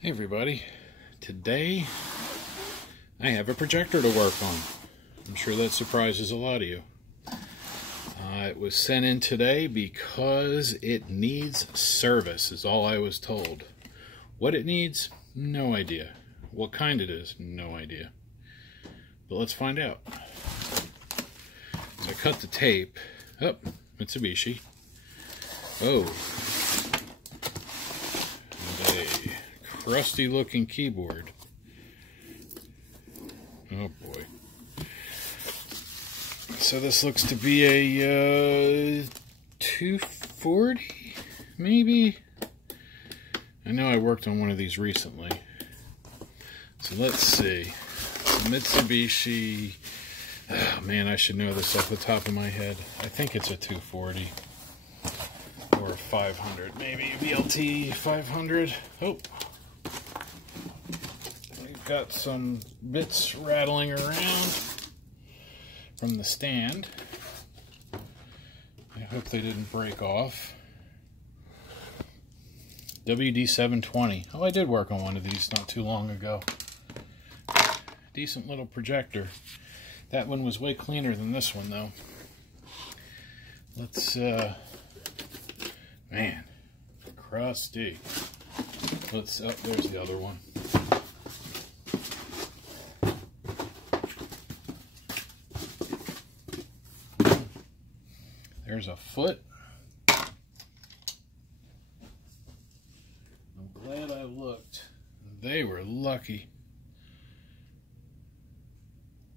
Hey everybody, today I have a projector to work on. I'm sure that surprises a lot of you. It was sent in today because it needs service, is all I was told. What it needs, no idea. What kind it is, no idea. But let's find out. So I cut the tape. Oh, Mitsubishi. Oh. And a crusty looking keyboard. Oh boy. So this looks to be a 240, maybe? I know I worked on one of these recently. So let's see. Mitsubishi. Oh man, I should know this off the top of my head. I think it's a 240 or a 500, maybe VLT 500. Oh, we've got some bits rattling around from the stand. I hope they didn't break off. WD720. Oh, I did work on one of these not too long ago. Decent little projector. That one was way cleaner than this one, though. Let's, man, crusty. Let's, oh, there's the other one. There's a foot. I'm glad I looked. They were lucky.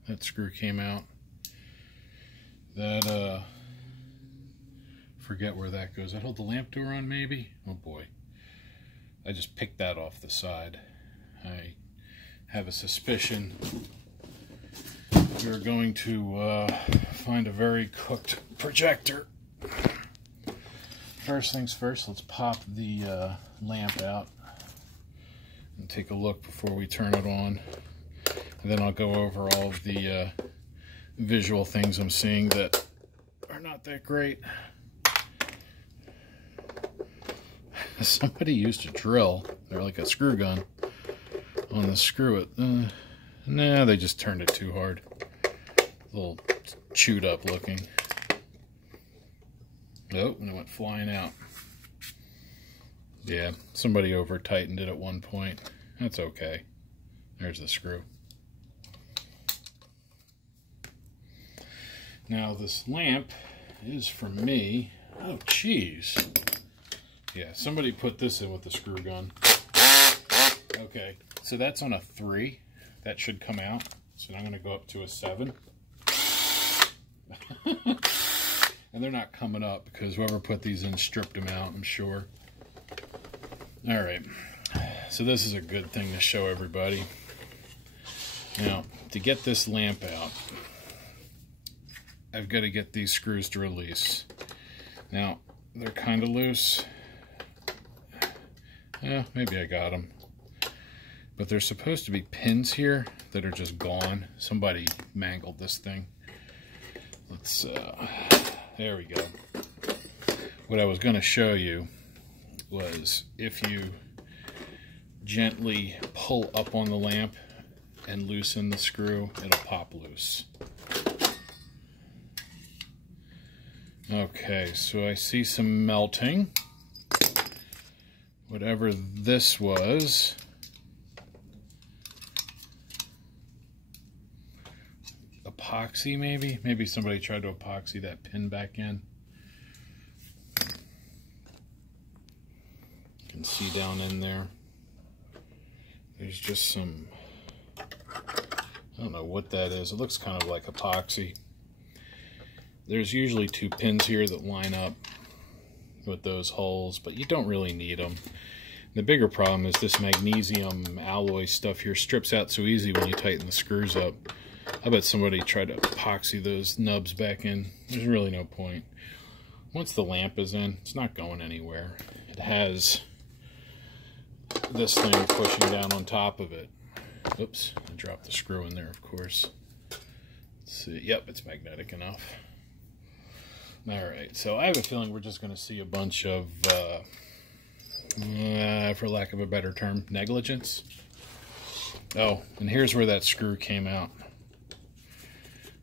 That screw came out. That, forget where that goes. That hold the lamp door on, maybe? Oh boy. I just picked that off the side. I have a suspicion we're going to find a very cooked projector. First things first, let's pop the lamp out and take a look before we turn it on. And then I'll go over all of the visual things I'm seeing that are not that great. Somebody used a drill, or like a screw gun, on the screw. Nah, they just turned it too hard. A little chewed up looking. Oh, and it went flying out. Yeah, somebody over tightened it at one point. That's okay. There's the screw. Now this lamp is for me. Oh, jeez. Yeah, somebody put this in with the screw gun. Okay, so that's on a 3. That should come out. So I'm going to go up to a 7. And they're not coming up because whoever put these in stripped them out, I'm sure. All right, so this is a good thing to show everybody. Now, to get this lamp out, I've got to get these screws to release. Now, they're kind of loose. Yeah, maybe I got them. But there's supposed to be pins here that are just gone. Somebody mangled this thing. Let's, there we go. What I was going to show you was if you gently pull up on the lamp and loosen the screw, it'll pop loose. Okay, so I see some melting. Whatever this was, epoxy maybe? Maybe somebody tried to epoxy that pin back in. You can see down in there. There's just some, I don't know what that is. It looks kind of like epoxy. There's usually 2 pins here that line up with those holes, but you don't really need them. The bigger problem is this magnesium alloy stuff here strips out so easy when you tighten the screws up. I bet somebody tried to epoxy those nubs back in. There's really no point. Once the lamp is in, it's not going anywhere. It has this thing pushing down on top of it. Oops, I dropped the screw in there, of course. Let's see. Yep, it's magnetic enough. Alright, so I have a feeling we're just going to see a bunch of for lack of a better term, negligence. Oh, and here's where that screw came out.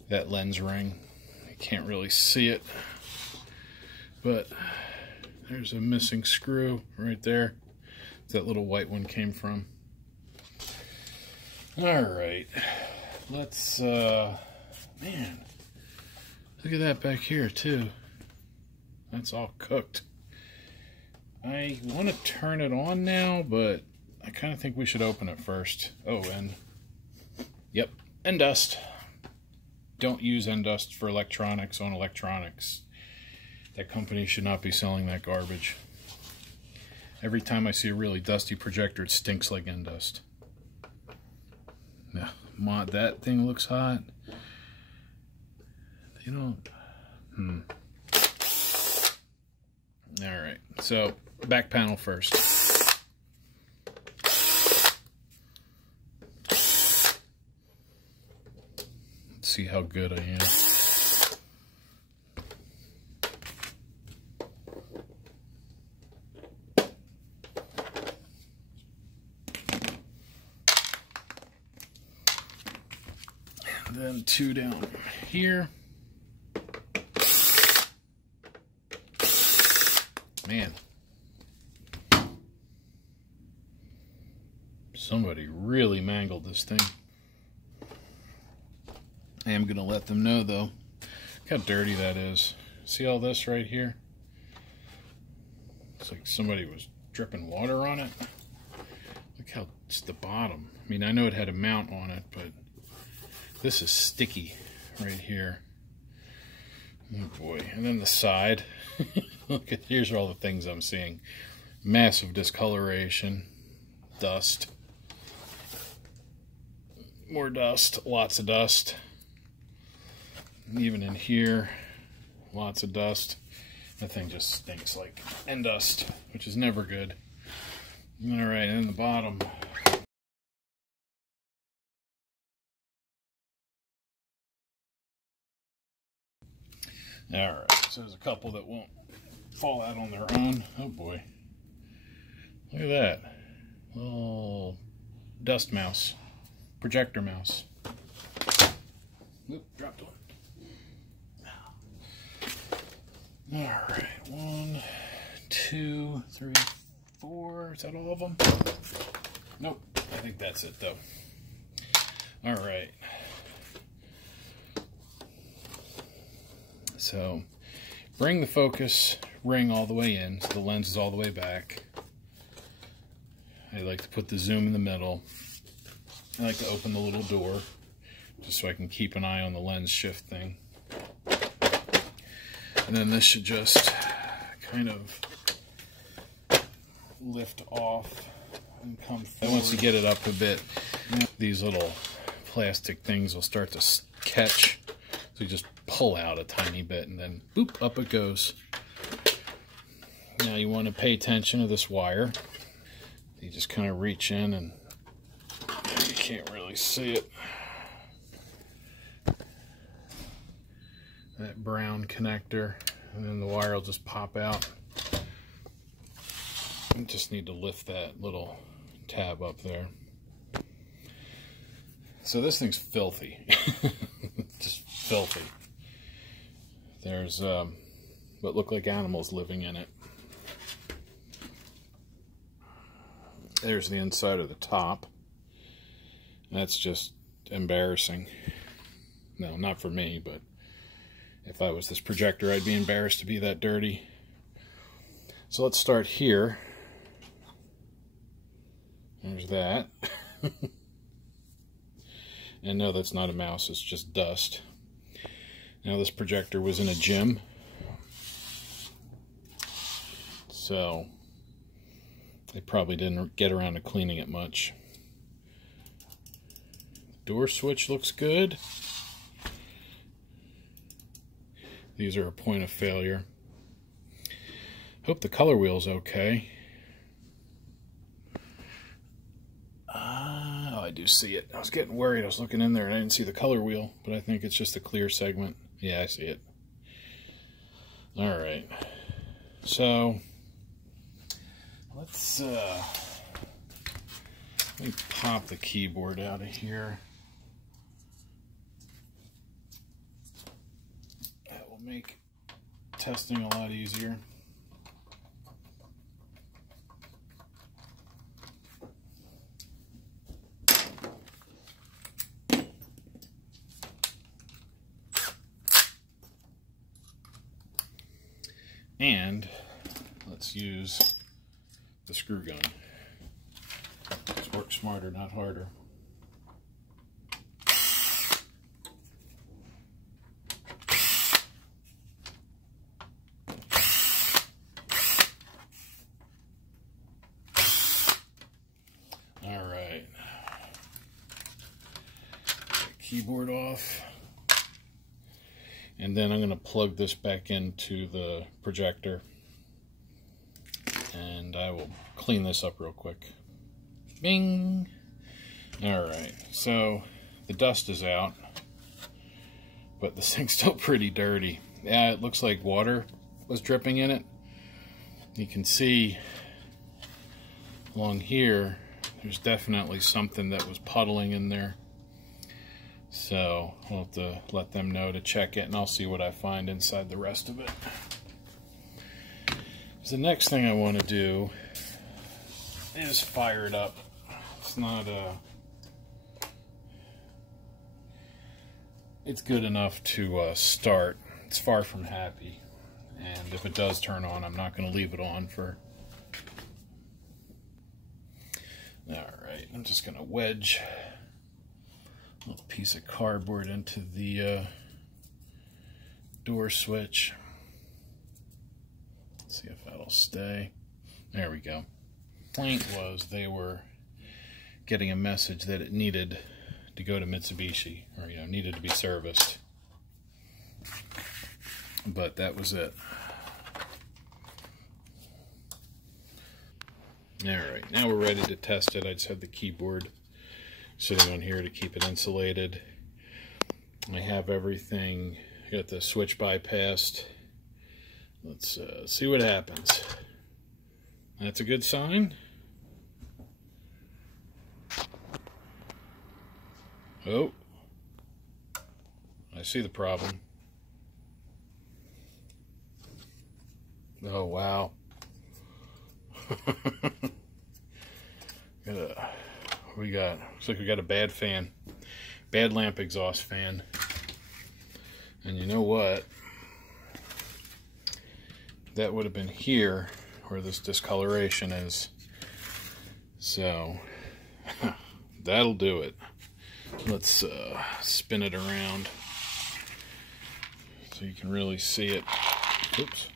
That lens ring. You can't really see it, but there's a missing screw right there. That little white one came from. Alright, let's, man, look at that back here too. That's all cooked. I want to turn it on now, but I kind of think we should open it first. Oh, and, yep, end dust. Don't use end dust for electronics on electronics. That company should not be selling that garbage. Every time I see a really dusty projector, it stinks like end dust. Yeah, that thing looks hot. They don't. Alright, so back panel first. Let's see how good I am. Then two down here. Man, somebody really mangled this thing. I am going to let them know though. Look how dirty that is. See all this right here? It's like somebody was dripping water on it. Look how it's the bottom. I mean, I know it had a mount on it, but this is sticky right here. Oh boy. And then the side. Look at, here's all the things I'm seeing. Massive discoloration. Dust. More dust. Lots of dust. Even in here, lots of dust. That thing just stinks like end dust, which is never good. Alright, and then the bottom. Alright, so there's a couple that won't fall out on their own. Oh boy. Look at that. Little dust mouse. Projector mouse. Oop, dropped one. Alright, 1, 2, 3, 4. Is that all of them? Nope. I think that's it though. Alright. So, bring the focus ring all the way in, so the lens is all the way back. I like to put the zoom in the middle. I like to open the little door, just so I can keep an eye on the lens shift thing. And then this should just kind of lift off and come forward. And once you get it up a bit, these little plastic things will start to catch. So you just pull out a tiny bit and then boop, up it goes. Now you want to pay attention to this wire. You just kind of reach in and you can't really see it. That brown connector, and then the wire will just pop out. You just need to lift that little tab up there. So this thing's filthy. Just filthy. There's what look like animals living in it. There's the inside of the top. That's just embarrassing. No, not for me, but if I was this projector, I'd be embarrassed to be that dirty. So let's start here. There's that. And no, that's not a mouse, it's just dust. Now this projector was in a gym. So they probably didn't get around to cleaning it much. Door switch looks good. These are a point of failure. Hope the color wheel's okay. Oh, I do see it. I was getting worried. I was looking in there and I didn't see the color wheel, but I think it's just a clear segment. Yeah, I see it. Alright. So, Let's let me pop the keyboard out of here. That will make testing a lot easier. And let's use the screw gun. Let's work smarter, not harder. All right. Keyboard off. And then I'm going to plug this back into the projector. And I will clean this up real quick. Bing! Alright, so the dust is out. But this thing's still pretty dirty. Yeah, it looks like water was dripping in it. You can see along here, there's definitely something that was puddling in there. So I'll have to let them know to check it, and I'll see what I find inside the rest of it. So the next thing I want to do is fire it up. It's not it's good enough to start. It's far from happy, and if it does turn on, I'm not going to leave it on for. Alright, I'm just going to wedge a little piece of cardboard into the door switch. Let's see if that'll stay. There we go. Complaint was they were getting a message that it needed to go to Mitsubishi, or needed to be serviced. But that was it. Alright, now we're ready to test it. I just have the keyboard sitting on here to keep it insulated. I have everything. I got the switch bypassed. Let's see what happens. That's a good sign. Oh, I see the problem. Oh, wow. We got, looks like we got a bad fan. Bad lamp exhaust fan. And you know what? That would have been here where this discoloration is. So, that'll do it. Let's spin it around so you can really see it. Oops.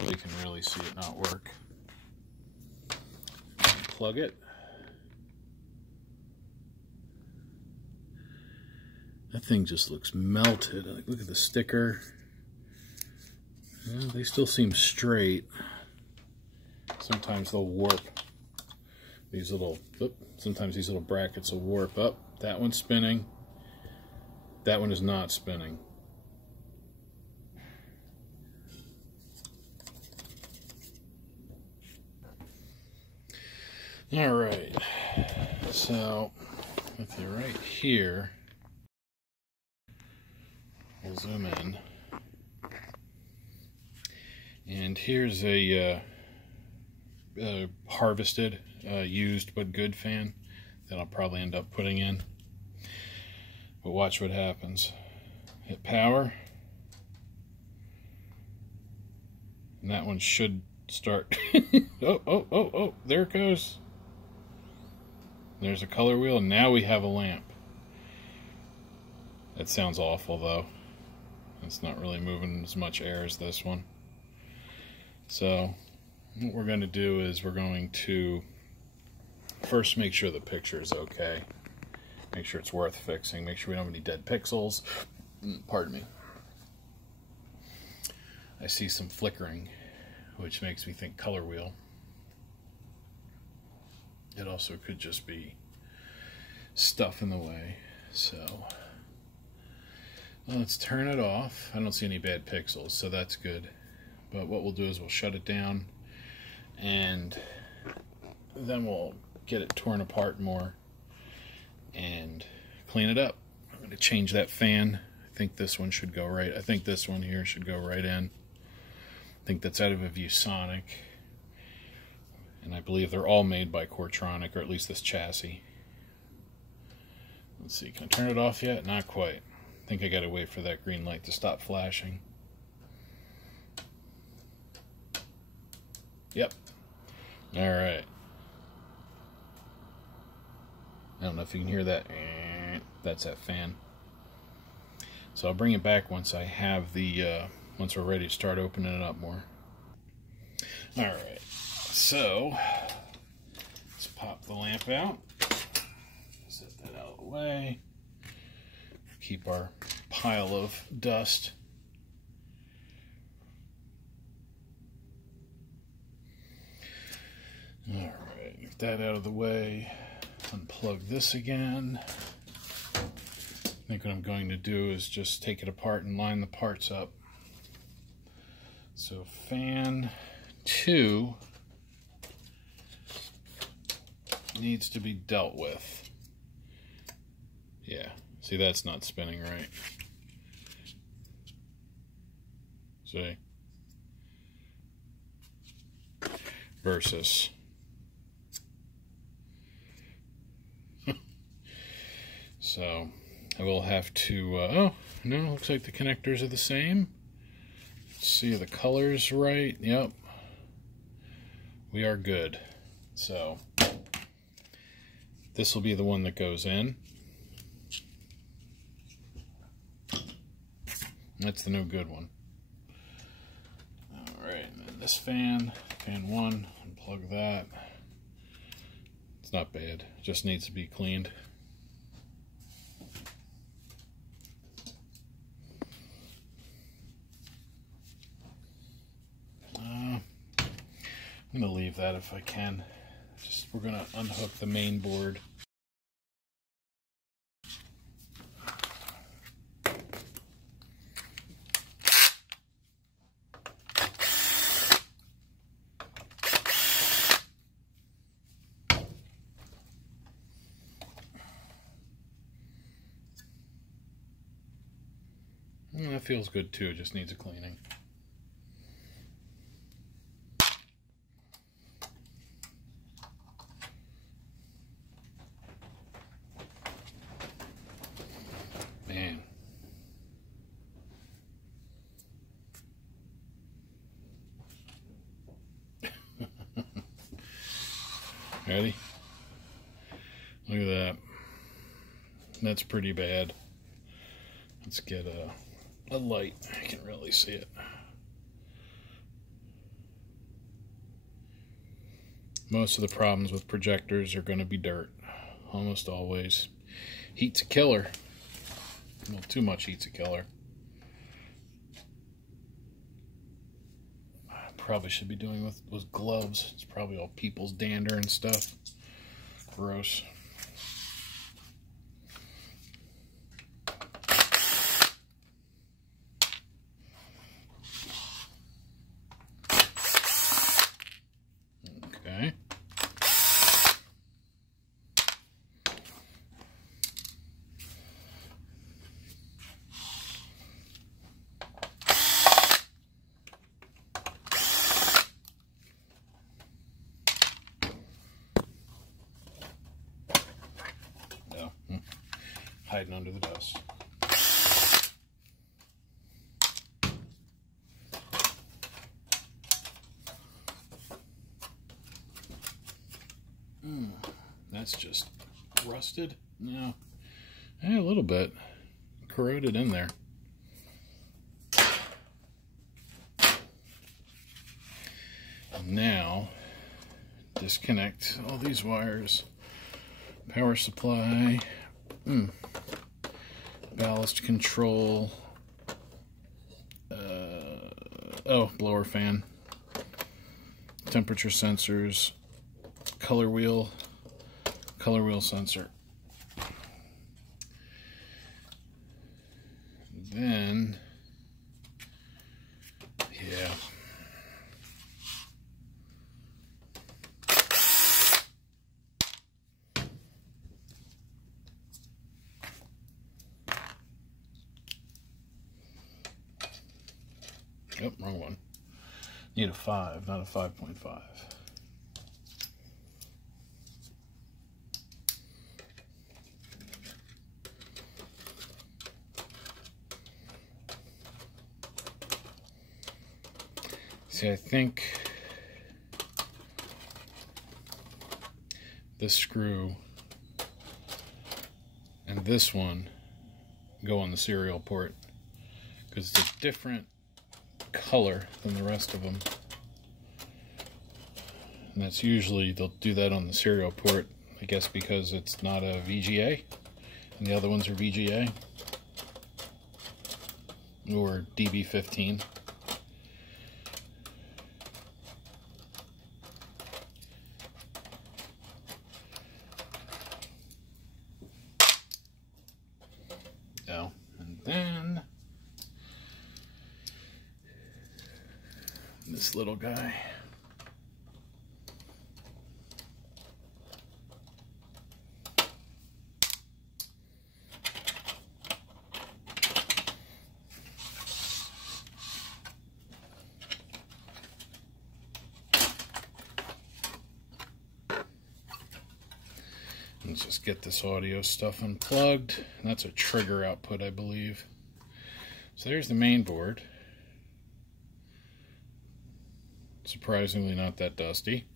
So you can really see it not work. Plug it. That thing just looks melted. Like, look at the sticker. Yeah, they still seem straight. Sometimes they'll warp. These little, sometimes these little brackets will warp up. That one's spinning. That one is not spinning. All right. So, if you're right here, we'll zoom in. And here's a harvested, used but good fan that I'll probably end up putting in. But watch what happens. Hit power. And that one should start. Oh, there it goes. There's a color wheel, and now we have a lamp. That sounds awful, though. It's not really moving as much air as this one. So, what we're going to do is we're going to first make sure the picture is okay. Make sure it's worth fixing. Make sure we don't have any dead pixels. Pardon me. I see some flickering, which makes me think color wheel. It also could just be stuff in the way. So, let's turn it off. I don't see any bad pixels, so that's good. But what we'll do is we'll shut it down and then we'll get it torn apart more and clean it up. I'm going to change that fan. I think this one should go right. I think this one here should go right in. I think that's out of a ViewSonic. And I believe they're all made by Coretronic, or at least this chassis. Let's see, can I turn it off yet? Not quite. I think I gotta wait for that green light to stop flashing. Yep. Alright. I don't know if you can hear that. That's that fan. So I'll bring it back once I have the, once we're ready to start opening it up more. Alright. So, let's pop the lamp out, set that out of the way, keep our pile of dust. Alright, get that out of the way, unplug this again. I think what I'm going to do is just take it apart and line the parts up. So fan 2 needs to be dealt with. Yeah, see, that's not spinning right. See? Versus. So, I will have to, oh, no, looks like the connectors are the same. Let's see, the color's right. Yep. We are good. So, this will be the one that goes in. That's the no good one. Alright, and then this fan 1, unplug that. It's not bad, it just needs to be cleaned. I'm going to leave that if I can. We're going to unhook the main board. That feels good too, it just needs a cleaning. Man. Ready? Look at that. That's pretty bad. Let's get a light. I can really see it. Most of the problems with projectors are going to be dirt. Almost always. Heat's a killer. Well, too much heat's a killer. I probably should be doing with gloves. It's probably all people's dander and stuff. Gross. Okay. Hiding under the dust. That's just rusted. No, a little bit corroded in there. Now disconnect all these wires. Power supply. Ballast control. Blower fan. Temperature sensors. Color wheel sensor. Then, yeah. Yep, wrong one. Need a 5, not a 5.5. See, I think this screw and this one go on the serial port because it's a different color than the rest of them. And that's usually, they'll do that on the serial port, I guess because it's not a VGA and the other ones are VGA or DB15. Oh, and then this little guy. Let's just get this audio stuff unplugged. And that's a trigger output, I believe. So there's the main board. Surprisingly not that dusty.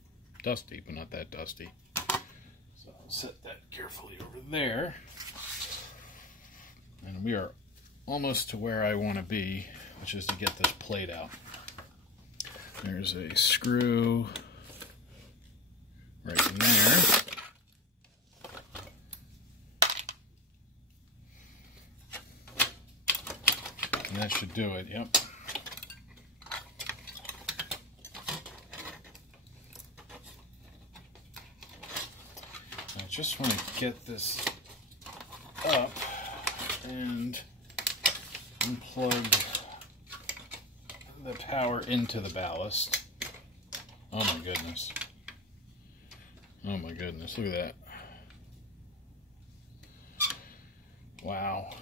Dusty, but not that dusty. So I'll set that carefully over there. And we are almost to where I want to be, which is to get this plate out. There's a screw right in there. And that should do it, yep. I just want to get this up and unplug the power into the ballast. Oh my goodness. Oh my goodness, look at that. Wow.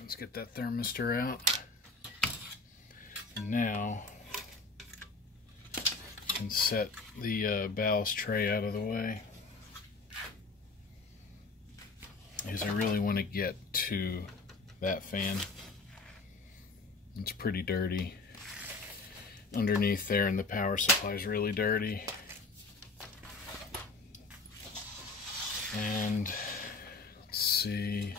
Let's get that thermistor out. And now I can set the ballast tray out of the way, because I really want to get to that fan. It's pretty dirty underneath there, and the power supply is really dirty. And let's see.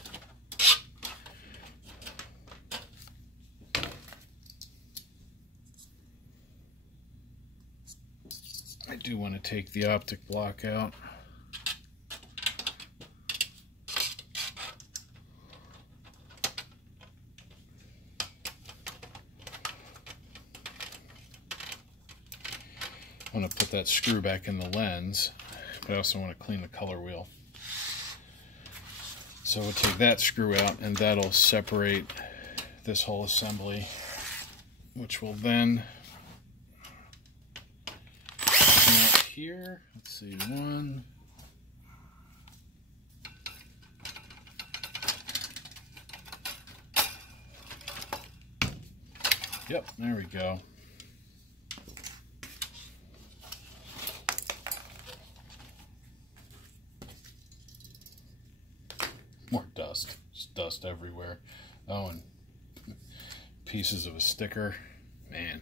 I do want to take the optic block out. I want to put that screw back in the lens, but I also want to clean the color wheel. So we'll take that screw out, and that'll separate this whole assembly, which will then come out here. Let's see, one. Yep, there we go. More dust. Just dust everywhere. Oh, and pieces of a sticker. Man,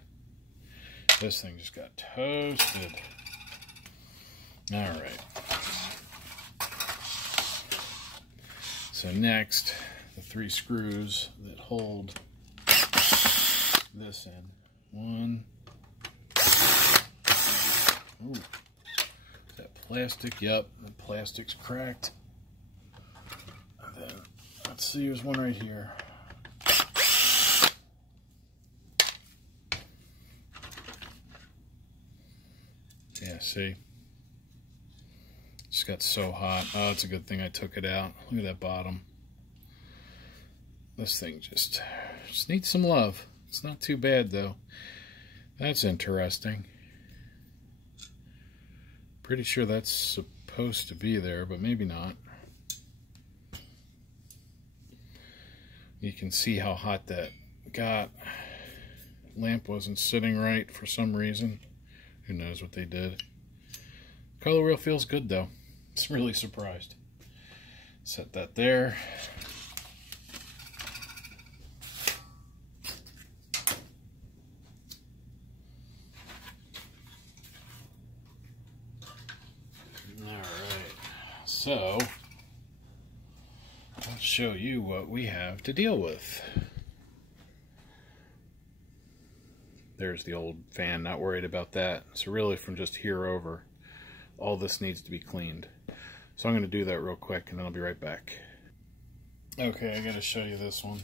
this thing just got toasted. Alright. So next, the 3 screws that hold this in. One. Ooh. Is that plastic? Yep, the plastic's cracked. And then, let's see, there's one right here. Yeah, see? Just got so hot. Oh, it's a good thing I took it out. Look at that bottom. This thing just needs some love. It's not too bad, though. That's interesting. Pretty sure that's supposed to be there, but maybe not. You can see how hot that got. Lamp wasn't sitting right for some reason. Who knows what they did. Color wheel feels good though. I'm really surprised. Set that there. Alright, so I'll show you what we have to deal with. There's the old fan, not worried about that. So really from just here over, all this needs to be cleaned. So I'm going to do that real quick and then I'll be right back. Okay, I got to show you this one.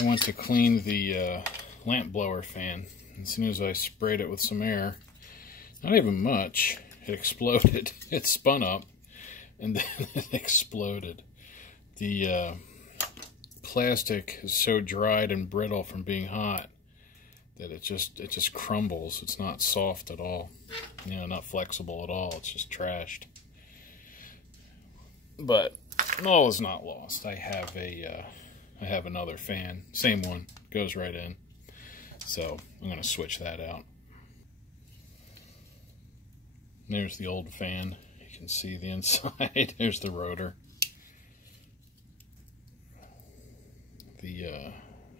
I went to clean the lamp blower fan. As soon as I sprayed it with some air, not even much, it exploded. It spun up and then it exploded. The plastic is so dried and brittle from being hot that it just crumbles. It's not soft at all, you know, not flexible at all. It's just trashed. But all is not lost. I have another fan, same one, goes right in. So I'm going to switch that out. There's the old fan. You can see the inside. There's the rotor. The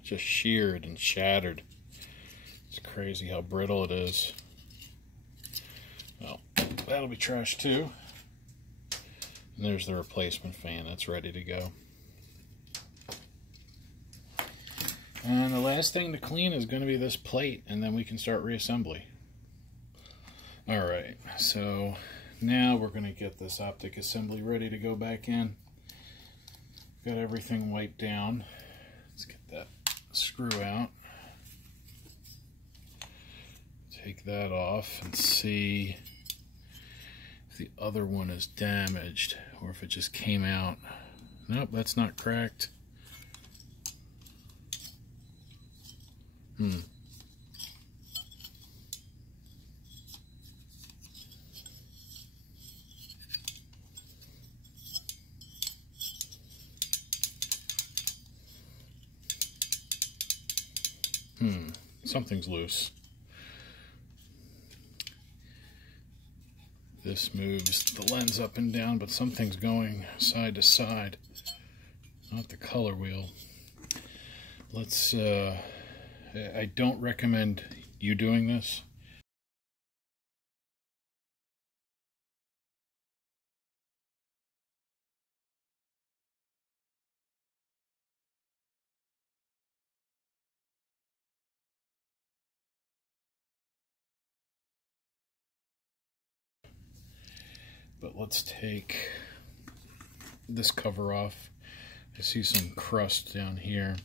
just sheared and shattered. It's crazy how brittle it is. Well, that'll be trash too. And there's the replacement fan. That's ready to go. And the last thing to clean is going to be this plate, and then we can start reassembly. Alright, so now we're going to get this optic assembly ready to go back in. Got everything wiped down. Let's get that screw out. Take that off and see if the other one is damaged or if it just came out. Nope, that's not cracked. Something's loose. This moves the lens up and down, but something's going side to side. Not the color wheel. Let's, I don't recommend you doing this. But let's take this cover off. I see some crust down here.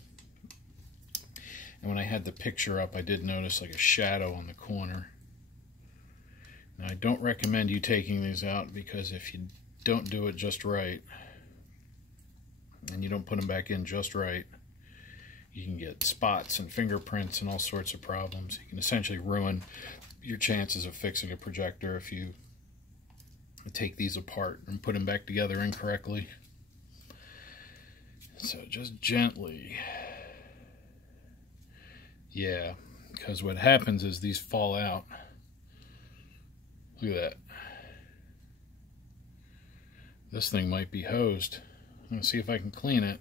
And when I had the picture up, I did notice like a shadow on the corner. Now, I don't recommend you taking these out because if you don't do it just right, and you don't put them back in just right, you can get spots and fingerprints and all sorts of problems. You can essentially ruin your chances of fixing a projector if you take these apart and put them back together incorrectly. So just gently. Yeah, because what happens is these fall out. Look at that. This thing might be hosed. I'm going to see if I can clean it.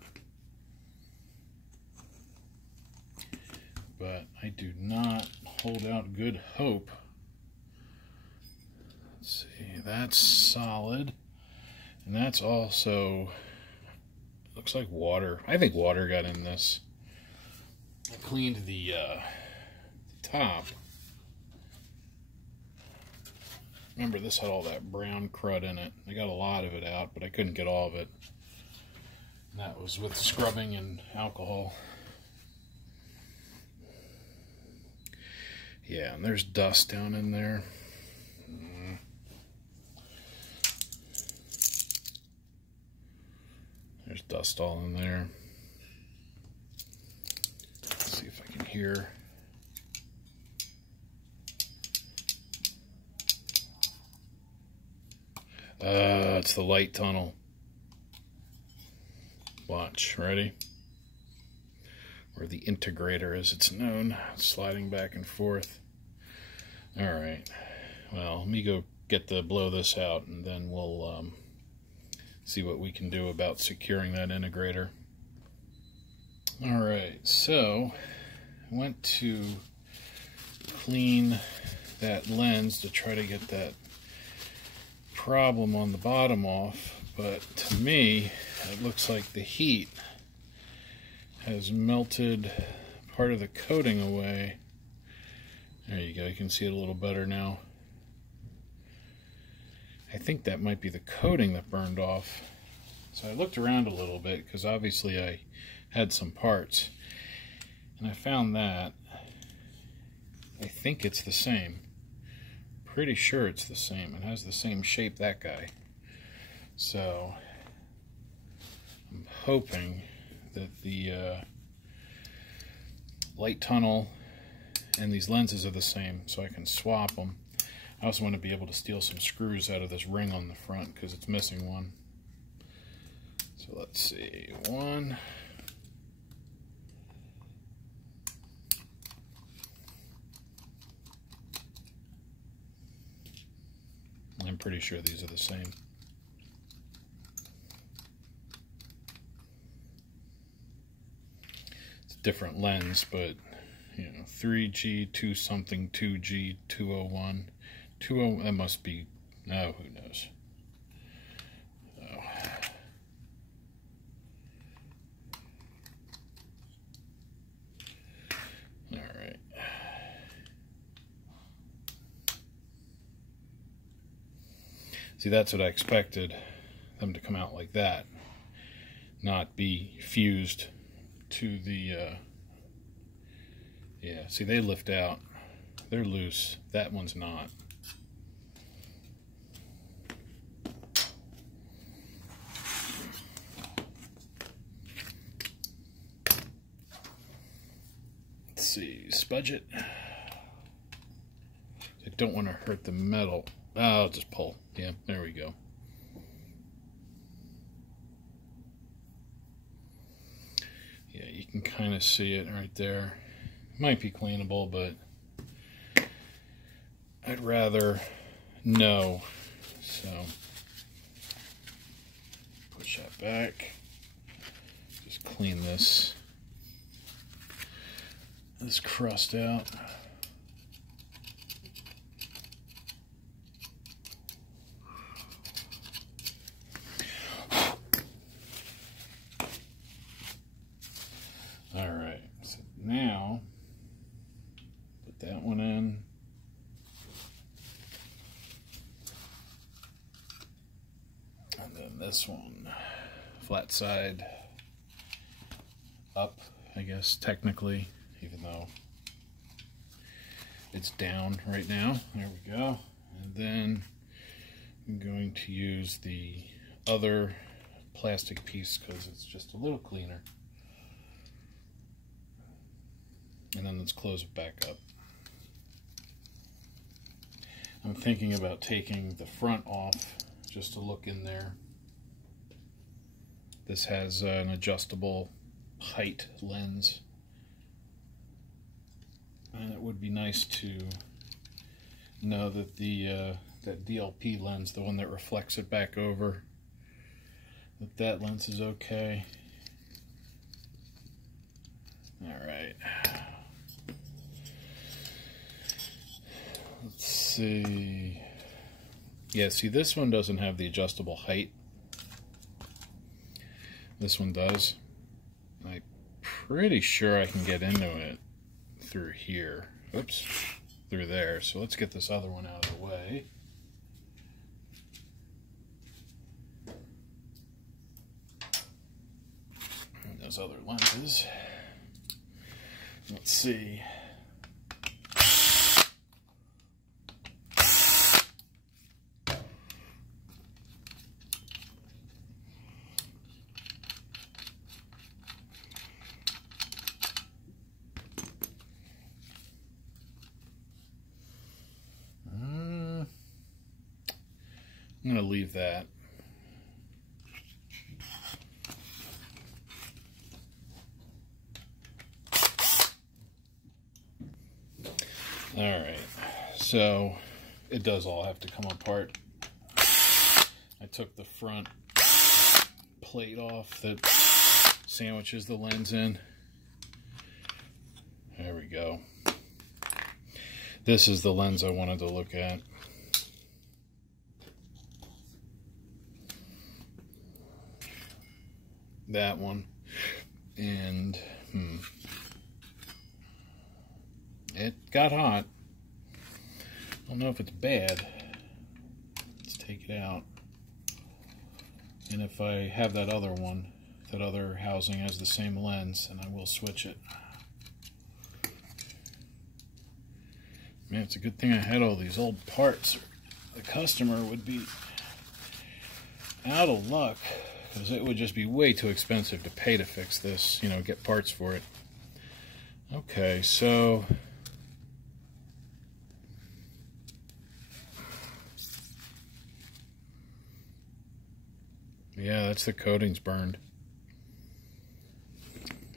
But I do not hold out good hope. Let's see, that's solid. And that's also, looks like water. I think water got in this. I cleaned the top. Remember, this had all that brown crud in it. I got a lot of it out, but I couldn't get all of it. And that was with scrubbing and alcohol. Yeah, and there's dust down in there. There's dust all in there. Let's see if I can hear. It's the light tunnel. Watch, ready? or the integrator as it's known, sliding back and forth. Alright, well, let me go blow this out, and then we'll see what we can do about securing that integrator. Alright, so I went to clean that lens to try to get that problem on the bottom off, but to me it looks like the heat has melted part of the coating away. There you go, you can see it a little better now. I think that might be the coating that burned off. So I looked around a little bit because obviously I had some parts, and I found that I think it's the same. Pretty sure it's the same. It has the same shape, that guy. So I'm hoping that the light tunnel and these lenses are the same, so I can swap them. I also want to be able to steal some screws out of this ring on the front because it's missing one. So let's see, one. I'm pretty sure these are the same. It's a different lens, but you know, 3G, 2 something, 2G, 201. 20, that must be, no, who knows. Oh. Alright. See, that's what I expected them to come out like that, not be fused to the, yeah, see, they lift out. They're loose. That one's not. Let's see, spudge it. I don't want to hurt the metal. Oh, I'll just pull. Yeah, there we go. Yeah, you can kind of see it right there. Might be cleanable, but I'd rather know. So push that back. Just clean this crust out. All right, so now put that one in. And then this one, flat side up, I guess, technically, even though it's down right now. There we go. And then I'm going to use the other plastic piece because it's just a little cleaner. And then let's close it back up. I'm thinking about taking the front off just to look in there. This has an adjustable height lens. And it would be nice to know that the that DLP lens, the one that reflects it back over, that lens is okay. All right. Let's see. Yeah, see, this one doesn't have the adjustable height. This one does. I'm pretty sure I can get into it through here. Oops, through there. So let's get this other one out of the way. And those other lenses. Let's see. I'm going to leave that. Alright, so it does all have to come apart. I took the front plate off that sandwiches the lens in. There we go. This is the lens I wanted to look at. That one. And it got hot. I don't know if it's bad. Let's take it out. And if I have that other one, that other housing has the same lens, and I will switch it. Man, it's a good thing I had all these old parts. The customer would be out of luck, because it would just be way too expensive to pay to fix this, you know, get parts for it. Okay, so yeah, that's the coating's burned.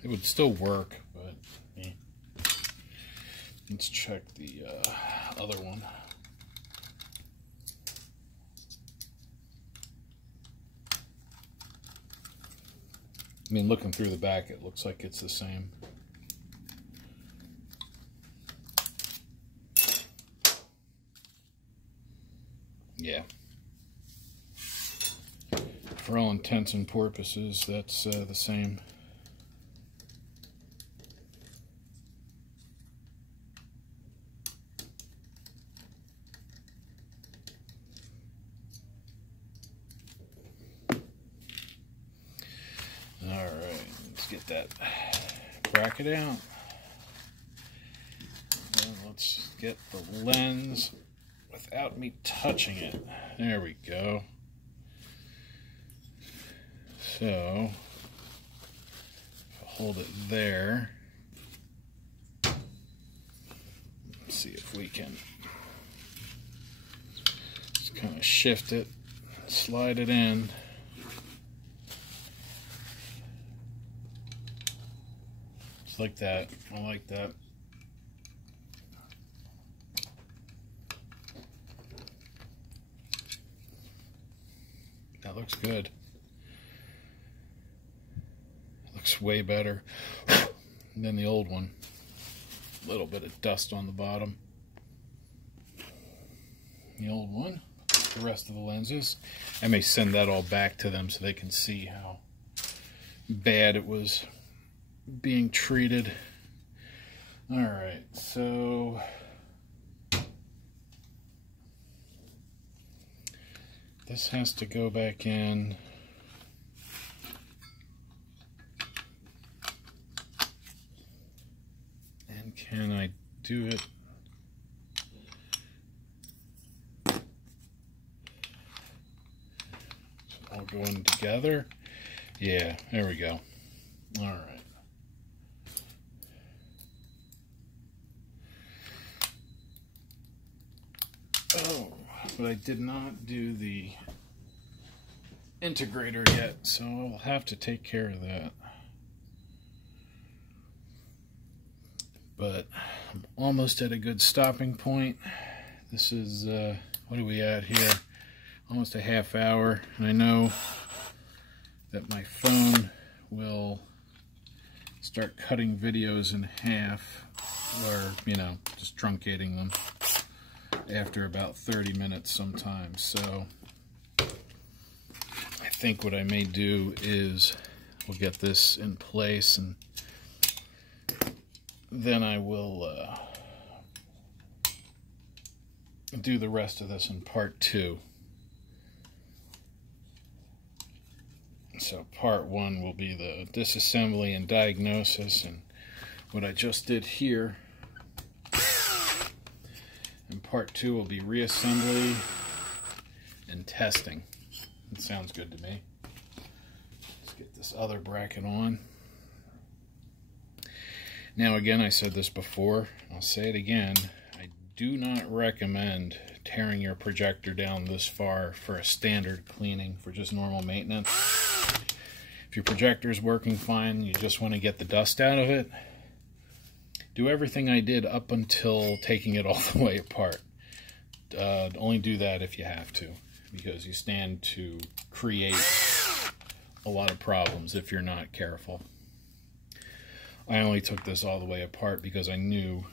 It would still work, but eh. Let's check the other one. I mean, looking through the back, it looks like it's the same. Yeah. For all intents and purposes, that's the same. Alright, let's get that bracket out. And let's get the lens without me touching it. There we go. So, hold it there. Let's see if we can just kind of shift it, slide it in. Just like that. I like that. That looks good. Looks way better than the old one. A little bit of dust on the bottom. The old one, the rest of the lenses. I may send that all back to them so they can see how bad it was being treated. Alright, so this has to go back in. And can I do it? All going together? Yeah, there we go. Alright. Oh, but I did not do the integrator yet, so I'll have to take care of that. But I'm almost at a good stopping point. This is, what are we at here? Almost a half hour. And I know that my phone will start cutting videos in half, or, you know, just truncating them after about 30 minutes sometimes. So I think what I may do is we'll get this in place, and then I will do the rest of this in part 2. So part 1 will be the disassembly and diagnosis, and what I just did here. And part 2 will be reassembly and testing. That sounds good to me. Let's get this other bracket on. Now again, I said this before, I'll say it again, I do not recommend tearing your projector down this far for a standard cleaning, for just normal maintenance. If your projector is working fine, you just want to get the dust out of it, do everything I did up until taking it all the way apart. Only do that if you have to, because you stand to create a lot of problems if you're not careful. I only took this all the way apart because I knew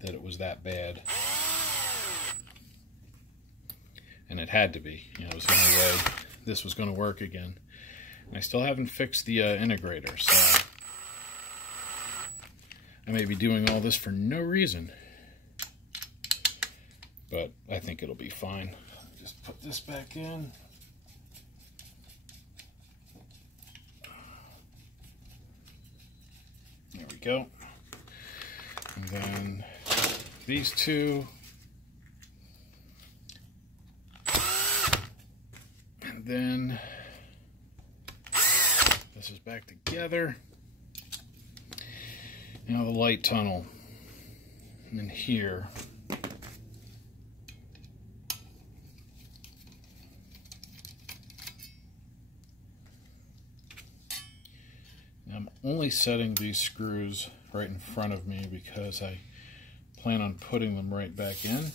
that it was that bad. And it had to be. You know, it was the only way this was going to work again. And I still haven't fixed the integrator, so I may be doing all this for no reason. But I think it'll be fine. Just put this back in. There we go. And then these two. And then this is back together. Now the light tunnel. And then here. I'm only setting these screws right in front of me because I plan on putting them right back in.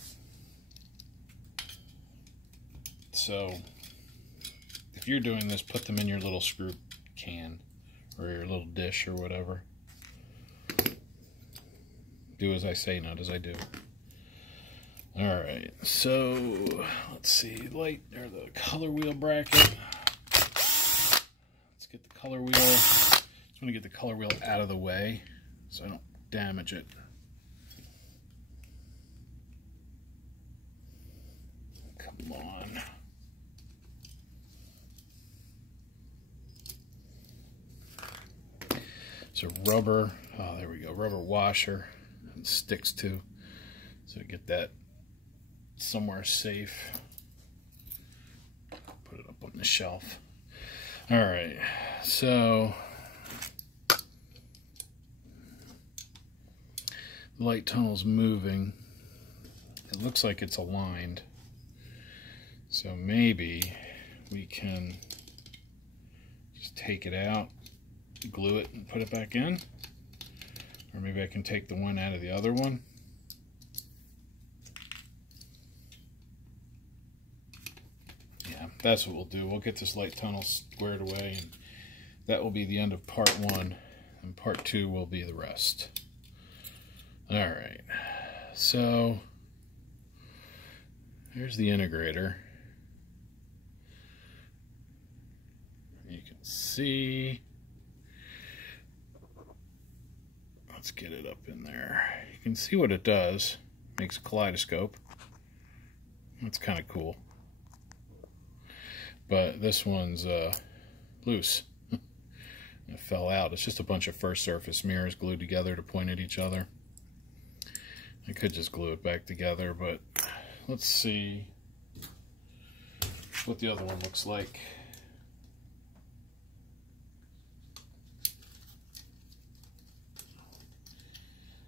So if you're doing this, put them in your little screw can or your little dish or whatever. Do as I say, not as I do. Alright, so let's see, light or the color wheel bracket. Let's get the color wheel. I'm going to get the color wheel out of the way so I don't damage it. Come on. It's a rubber, oh there we go, rubber washer. It sticks to, so get that somewhere safe. Put it up on the shelf. Alright, so the light tunnel's moving. It looks like it's aligned. So maybe we can just take it out, glue it, and put it back in. Or maybe I can take the one out of the other one. Yeah, that's what we'll do. We'll get this light tunnel squared away, and that will be the end of part 1, and part 2 will be the rest. Alright, so here's the integrator. You can see, let's get it up in there. You can see what it does. Makes a kaleidoscope. That's kind of cool. But this one's loose. It fell out. It's just a bunch of first surface mirrors glued together to point at each other. I could just glue it back together, but let's see what the other one looks like.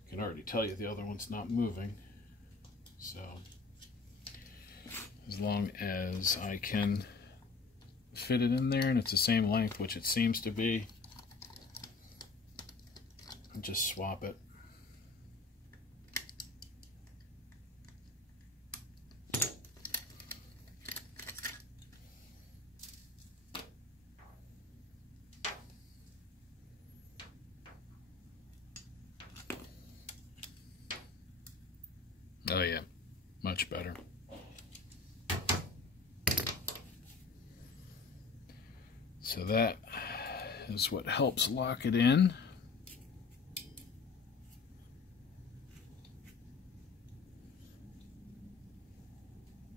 I can already tell you the other one's not moving. So as long as I can fit it in there and it's the same length, which it seems to be, I'll just swap it. Oh yeah, much better. So that is what helps lock it in.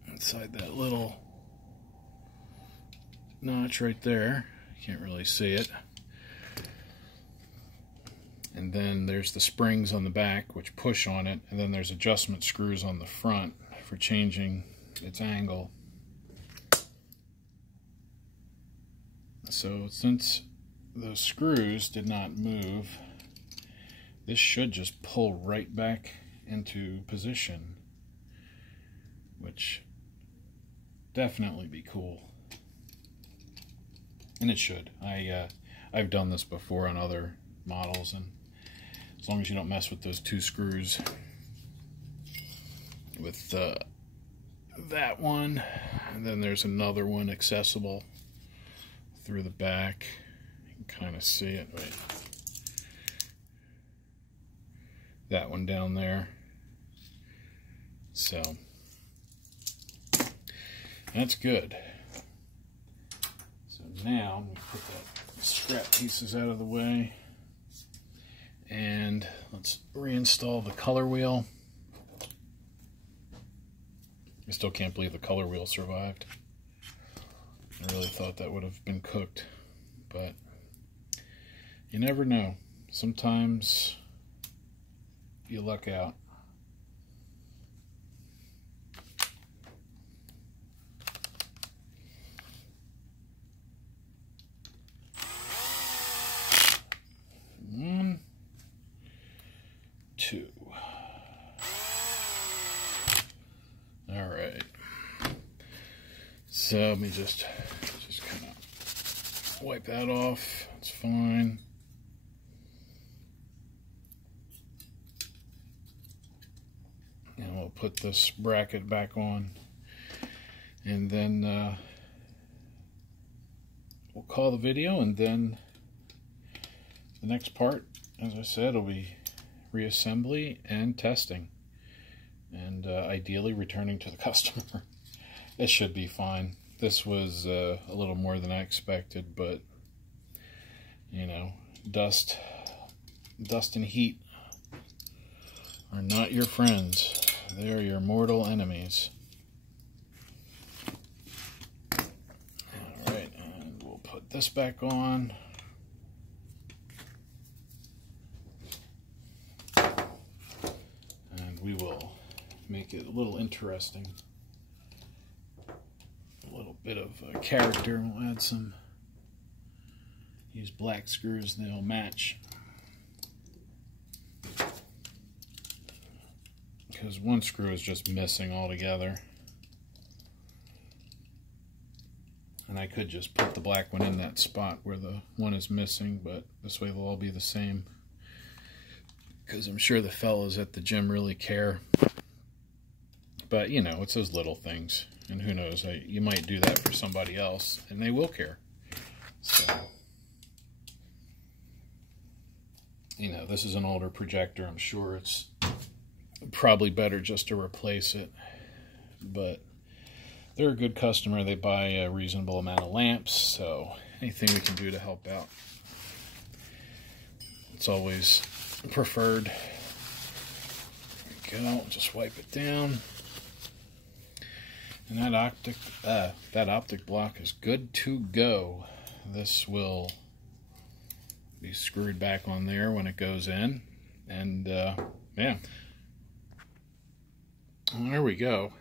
Inside that little notch right there. Can't really see it. And then there's the springs on the back which push on it, and then there's adjustment screws on the front for changing its angle. So since those screws did not move, this should just pull right back into position, which definitely be cool. And it should. I've done this before on other models, and as long as you don't mess with those 2 screws. With that one, and then there's another one accessible through the back. You can kind of see it. Wait. That one down there. So that's good. So now we put that scrap pieces out of the way, and let's reinstall the color wheel. I still can't believe the color wheel survived. I really thought that would have been cooked, but you never know. Sometimes you luck out. One, two. All right. So let me just kind of wipe that off. It's fine. And we'll put this bracket back on, and then we'll call the video, and then the next part, as I said, will be reassembly and testing, and ideally returning to the customer. It should be fine. This was a little more than I expected, but you know, dust and heat are not your friends. They are your mortal enemies. Alright, and we'll put this back on. And we will make it a little interesting. A little bit of character. We'll add some, use black screws, they'll match. Because one screw is just missing altogether. And I could just put the black one in that spot where the one is missing, but this way they'll all be the same. Because I'm sure the fellas at the gym really care. But, you know, it's those little things. And who knows, you might do that for somebody else, and they will care. So, you know, this is an older projector. I'm sure it's probably better just to replace it, but they're a good customer. They buy a reasonable amount of lamps, so anything we can do to help out, it's always preferred. There we go. Just wipe it down, and that optic block is good to go. This will be screwed back on there when it goes in, and yeah. Well, there we go.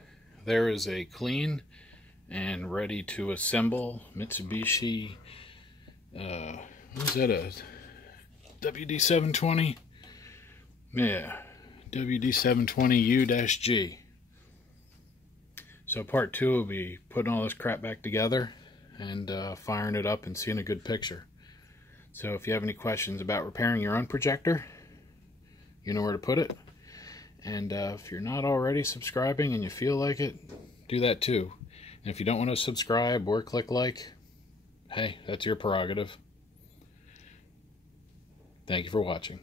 There is a clean and ready to assemble Mitsubishi, what is that, a WD720? Yeah, WD720U-G. So part 2 will be putting all this crap back together and firing it up and seeing a good picture. So if you have any questions about repairing your own projector, you know where to put it. And if you're not already subscribing and you feel like it, do that too. And if you don't want to subscribe or click like, hey, that's your prerogative. Thank you for watching.